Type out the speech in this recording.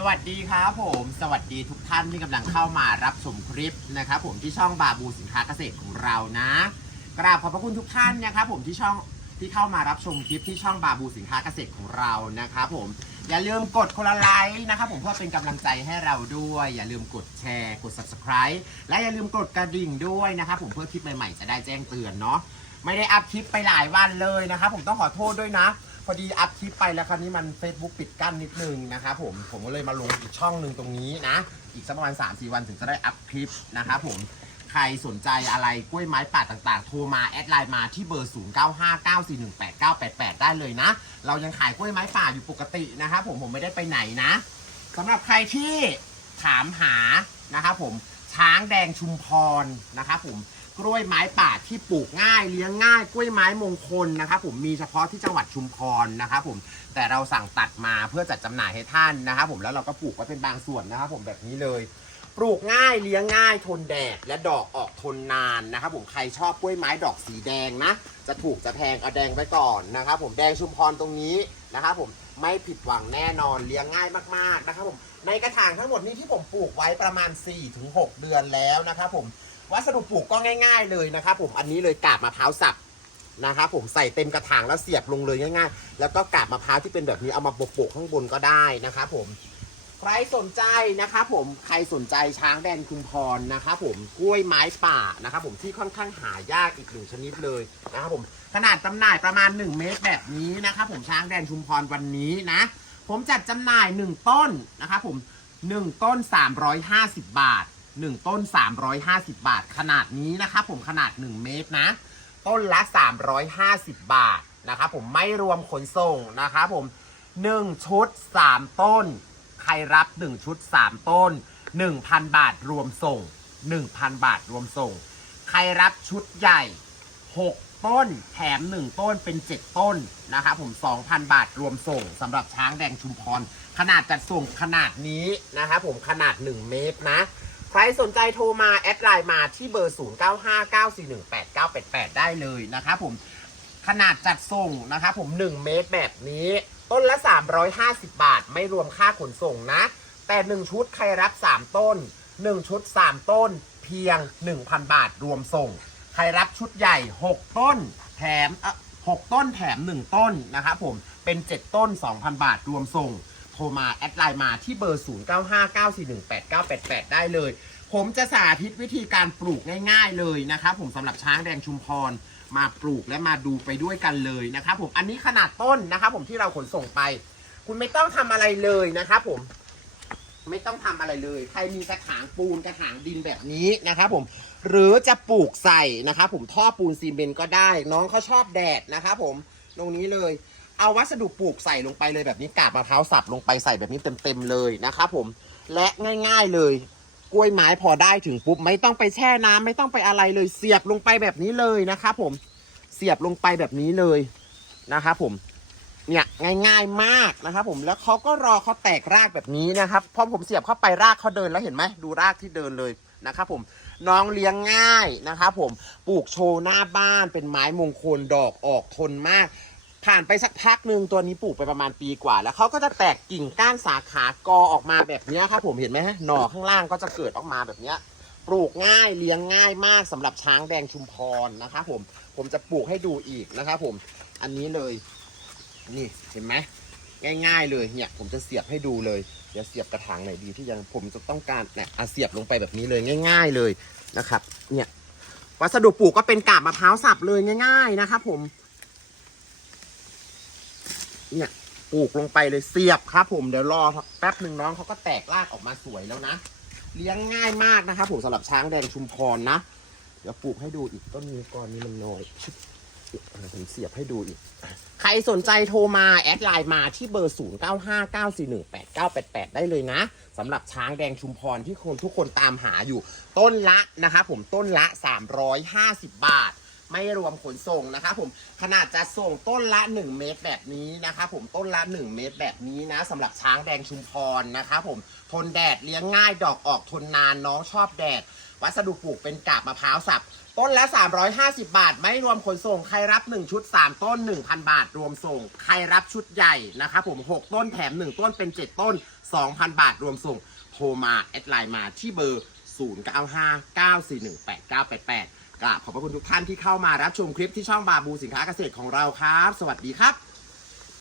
สวัสดีครับผม สวัสดีทุกท่านที่กำลังเข้ามารับชมคลิปนะครับผมที่ช่องบาบูสินค้าเกษตรของเรานะกราบขอบพระคุณทุกท่านนะครับผมที่ช่องที่เข้ามารับชมคลิปที่ช่องบาบูสินค้าเกษตรของเรานะครับผมอย่าลืมกดคนละไลค์นะครับผมเพื่อเป็นกำลังใจให้เราด้วย อย่าลืมกดแชร์กด subscribe และอย่าลืมกดกระดิ่งด้วยนะครับผมเพื่อคลิปใหม่ๆจะได้แจ้งเตือนเนาะไม่ได้อัพคลิปไปหลายวันเลยนะครับผมต้องขอโทษด้วยนะ พอดีอัพคลิปไปแล้วคราวนี้มัน Facebook ปิดกั้นนิดนึงนะครับผมผมก็เลยมาลงอีกช่องหนึ่งตรงนี้นะ อีกสักประมาณ 3-4 วันถึงจะได้อัพคลิปนะครับผมใครสนใจอะไรกล้วยไม้ป่าต่างๆ โทรมาแอดไลน์มาที่เบอร์ 0959418988 ได้เลยนะ เรายังขายกล้วยไม้ป่าอยู่ปกตินะครับผมผมไม่ได้ไปไหนนะสำหรับใครที่ถามหานะครับผมช้างแดงชุมพรนะครับผม กล้วยไม้ป่าที่ปลูกง่ายเลี้ยงง่ายกล้วยไม้มงคลนะครับผมมีเฉพาะที่จังหวัดชุมพรนะครับผมแต่เราสั่งตัดมาเพื่อจัดจำหน่ายให้ท่านนะครับผมแล้วเราก็ปลูกไว้เป็นบางส่วนนะครับผมแบบนี้เลยปลูกง่ายเลี้ยงง่ายทนแดดและดอกออกทนนานนะครับผมใครชอบกล้วยไม้ดอกสีแดงนะ จะถูกจะแพงเอาแดงไว้ก่อนนะครับผมแดงชุมพรตรงนี้นะครับผมไม่ผิดหวังแน่นอนเลี้ยงง่ายมากๆนะครับผมในกระถางทั้งหมดนี้ที่ผมปลูกไว้ประมาณ 4-6 เดือนแล้วนะครับผม วัสดุปลูกก็ง่าย ๆเลยนะครับผมอันนี้เลยกาบมะพร้าวสับนะครับผมใส่เต็มกระถางแล้วเสียบลงเลยง่ายๆ แล้วก็กาบมะพร้าวที่เป็นแบบนี้เอามาโปะๆข้างบนก็ได้นะครับผมใครสนใจนะครับผมใครสนใจช้างแดนคุมพรนะครับผมกล้วยไม้ป่านะครับผมที่ค่อนข้างหายากอีกหนึ่งชนิดเลยนะครับผมขนาดจำหน่ายประมาณ 1 เมตรแบบนี้นะครับผมช้างแดนชุมพรวันนี้นะ ผมจัดจำหน่าย 1 ต้นนะครับผม 1 ต้น 350 บาท 1 ต้น 350 บาท ขนาดนี้นะครับผมขนาด 1 เมตรนะ ต้นละ 350 บาทนะครับผมไม่รวมขนส่งนะครับผม 1 ชุด 3 ต้น ใครรับ 1 ชุด 3 ต้น 1,000 บาทรวมส่ง 1,000 บาทรวมส่ง ใครรับชุดใหญ่ 6 ต้น แถม 1 ต้นเป็น 7 ต้นนะครับผม 2,000 บาทรวมส่งสำหรับช้างแดงชุมพร ขนาดจัดส่งขนาดนี้นะครับผมขนาด 1 เมตรนะ ใครสนใจโทรมา แอดไลน์มาที่เบอร์ 0959418988 ได้เลยนะครับผมขนาดจัดส่งนะครับผม 1 เมตรแบบนี้ ต้นละ 350 บาท ไม่รวมค่าขนส่งนะ แต่ 1 ชุดใครรับ 3 ต้น 1 ชุด 3 ต้น เพียง 1,000 บาทรวมส่ง ใครรับชุดใหญ่ 6 ต้น แถมเอ่อ6ต้นแถม 1 ต้นนะครับผมเป็น 7 ต้น 2,000 บาทรวมส่ง ทรมาแอดไลน์มาที่เบอร์ 0959418988 ได้เลย ผมจะสาธิตวิธีการปลูกง่ายๆเลยนะครับผมสำหรับช้างแดงชุมพรมาปลูกและมาดูไปด้วยกันเลยนะครับผมอันนี้ขนาดต้นนะครับผมที่เราขนส่งไป คุณไม่ต้องทำอะไรเลยนะครับผมไม่ต้องทำอะไรเลย ใครมีกระถางปูนกระถางดินแบบนี้นะครับผม หรือจะปลูกใส่นะครับผมท่อปูนซีเมนต์ก็ได้ น้องเขาชอบแดดนะครับผม ตรงนี้เลย เอาวัสดุปลูกใส่ลงไปเลยแบบนี้กาบมะพร้าวสับลงไปใส่แบบนี้เต็มๆเลยนะครับผมและง่าย ๆเลย กล้วยไม้พอได้ถึงปุ๊บไม่ต้องไปแช่น้ำไม่ต้องไปอะไรเลย เสียบลงไปแบบนี้เลยนะครับผมเสียบลงไปแบบนี้เลยนะครับผมเนี่ยง่าย ๆมากนะครับผมแล้วเขาก็รอเขาแตกรากแบบนี้นะครับพอผมเสียบเข้าไปรากเขาเดินแล้วเห็นไหมดูรากที่เดินเลยนะครับผมน้องเลี้ยงง่ายนะครับผมปลูกโชว์หน้าบ้านเป็นไม้มงคลดอกออกทนมาก ผ่านไปสักพักหนึ่งตัวนี้ปลูกไปประมาณปีกว่า แล้วเขาก็จะแตกกิ่งก้านสาขากอออกมาแบบนี้ครับผมเห็นไหมฮะหน่อข้างล่างก็จะเกิดออกมาแบบนี้ปลูกง่ายเลี้ยงง่ายมากสำหรับช้างแดงชุมพรนะครับผมผมจะปลูกให้ดูอีกนะครับผมอันนี้เลยนี่เห็นไหมง่าย ๆ เลยเนี่ย ผมจะเสียบให้ดูเลยเดี๋ยวเสียบกระถางไหนดีที่ยังผมจะต้องการเนี่ยอะเสียบลงไปแบบนี้เลยง่าย ๆเลยนะครับ เนี่ยวัสดุปลูกก็เป็นกาบมะพร้าวสับเลยง่าย ๆนะครับผม เนี่ยปลูกลงไปเลยเสียบครับ ผมเดี๋ยวรอแป๊บหนึ่งน้องเขาก็แตกรากออกมาสวยแล้วนะ เลี้ยงง่ายมากนะครับผมสำหรับช้างแดงชุมพรนะ เดี๋ยวปลูกให้ดูอีกต้นนี้ก่อนนี้มันน้อยผมเสียบให้ดูอีก ใครสนใจโทรมา แอดไลน์มาที่เบอร์ 0959418988 ได้เลยนะสำหรับช้างแดงชุมพรที่คนทุกคนตามหาอยู่ ต้นละนะครับผมต้นละ 350 บาท ไม่รวมขนส่งนะคะผมขนาดจะส่งต้นละ 1 เมตรแบบนี้นะคะผมต้นละ 1 เมตรแบบนี้นะสำหรับช้างแดงชุมพรนะคะผมทนแดดเลี้ยงง่ายดอกออกทนนานน้องชอบแดด วัสดุปลูกเป็นกาบมะพร้าวสับ ต้นละ 350 บาท ไม่รวมขนส่ง ใครรับ 1 ชุด 3 ต้น 1,000 บาท รวมส่ง ใครรับชุดใหญ่นะครับผม 6 ต้นแถม 1 ต้นเป็น 7 ต้น 2,000 บาท รวมส่งโทรมาแอดไลน์มาที่เบอร์ 0959418988 กราบขอบพระคุณทุกท่านที่เข้ามารับชมคลิปที่ช่องบาบูสินค้าเกษตรของเราครับ สวัสดีครับ